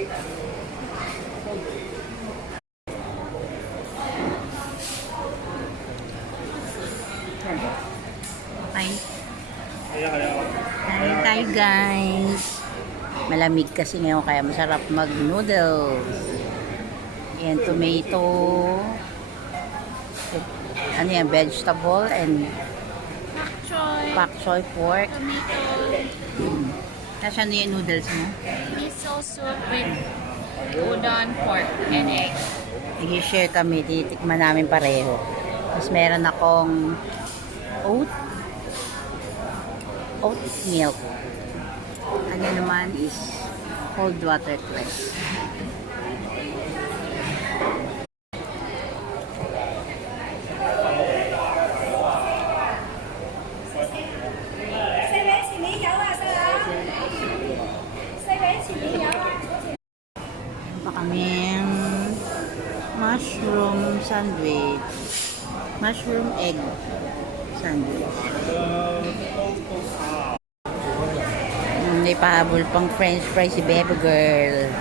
Ay. Kain tayo guys. Malamig kasi ngayon kaya masarap mag-noodles. Yan, tomato. Ano yan, vegetable and pak choy pork. Tomato, Tapos ano yung noodles mo? miso soup with udon, pork, and egg. Nag-share kami, titikman namin pareho. Tapos meron akong oat milk. Ano naman is cold water twist. Pa kaming mushroom sandwich. Mushroom egg sandwich. May pahabol pang french fries si Bebe Girl.